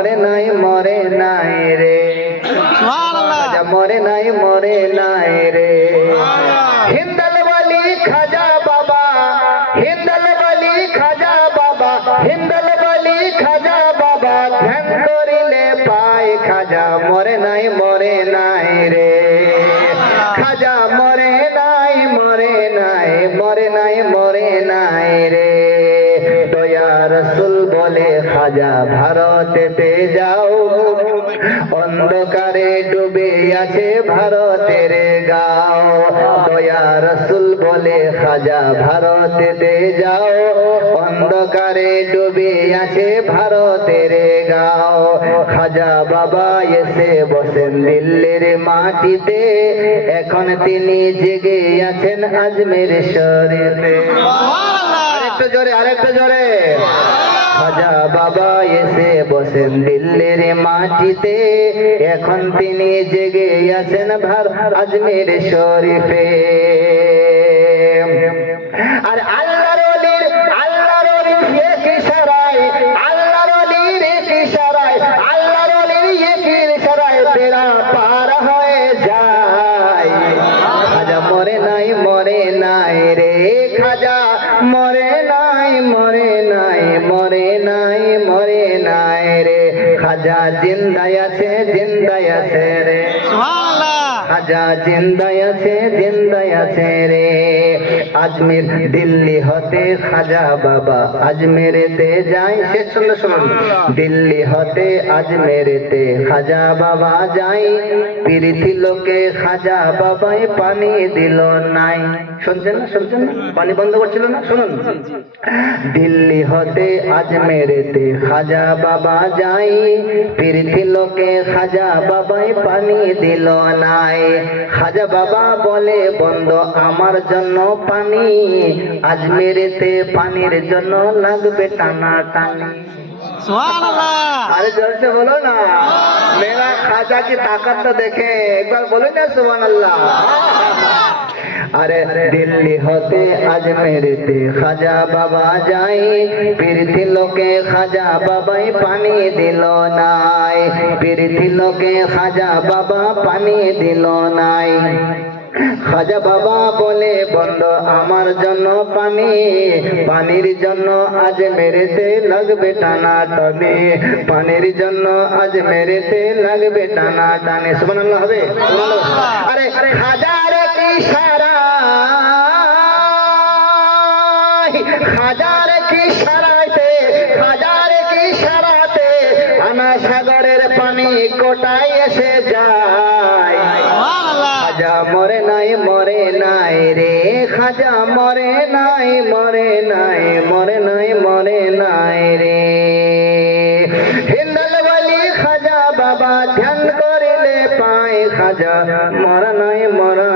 মরে নাই মরে নাই রে। খাজা মরে নাই মরে নাই রে। হিন্দল বলি খাজা বাবা। হিন্দল বলি খাজা বাবা। হিন্দল বলি খাজা বাবা। ধ্যান করিলে পায় খাজা। মরে নাই মরে নাই রে। খাজা ভারতেতে যাও। অন্ধকারে ডুবে আছে ভারতের গাও। দয়া রসুল বলে খাজা ভারতেতে যাও। অন্ধকারে ডুবে আছে ভারতের গাও। খাজা বাবা এসে বসেন দিল্লির মাটিতে। এখন তিনি জেগে আছেন আজমের শরীরে। আরেকটু জোরে আরেকটা জোরে। খাজা বাবা এসে বসেন দিল্লির মাটিতে। এখন তিনি জেগে আছেন ভার আজমের শরীফে। আর মরে নাই মরে নাই রে খাজা, মরে খাজা জিন্দায় আছে জিন্দায় আছে রে। খাজা জিন্দায় আছে জিন্দায় আছে রে। আজমির দিল্লি হতে খাজা বাবা আজমেরেতে যাই শেষ শুনলে শুনুন। দিল্লি হতে আজমেরেতে খাজা বাবা যাই পিরিতি লোকে খাজা বাবাই পানি দিল নাই। শুনছেন না শুনছেন না? পানি বন্ধ করছিল না? শুনুন। দিল্লি হতে আজমেরেতে খাজা বাবা যাই পিরিতি লোকে খাজা বাবাই পানি দিল নাই। খাজা বাবা বলে বন্ধ আমার জন্য পানি। আজমেরেতে পানির জন্য লাগবে টানা টানি আরে জলসে বলো না। মেরা খাজা কি তাকাত তো দেখে? একবার বলো না সুবান আল্লাহ আরে দিল্লি হতে আজমেরেতে খাজা বাবা যাই। পীরথি লোকে খাজা বাবাই পানি দিল নাই। পীরথি লোকে খাজা বাবা পানি দিল নাই। খাজা বাবা বলে বন্ধ আমার জন্য পানি। পানির জন্য আজ মেরেতে লাগবে টানা টানে। পানির জন্য আজ মেরেতে লাগবে টানা টানে। সুবহানাল্লাহ হবে। আরে হাজার কি কোটায় এসে যায়। খাজা মরে নাই মরে নাই রে। খাজা মরে নাই মরে নাই মরে নাই মরে নাই রে। হিন্দল বলি খাজা বাবা ধ্যান করিলে পায়। খাজা মরা নাই মরা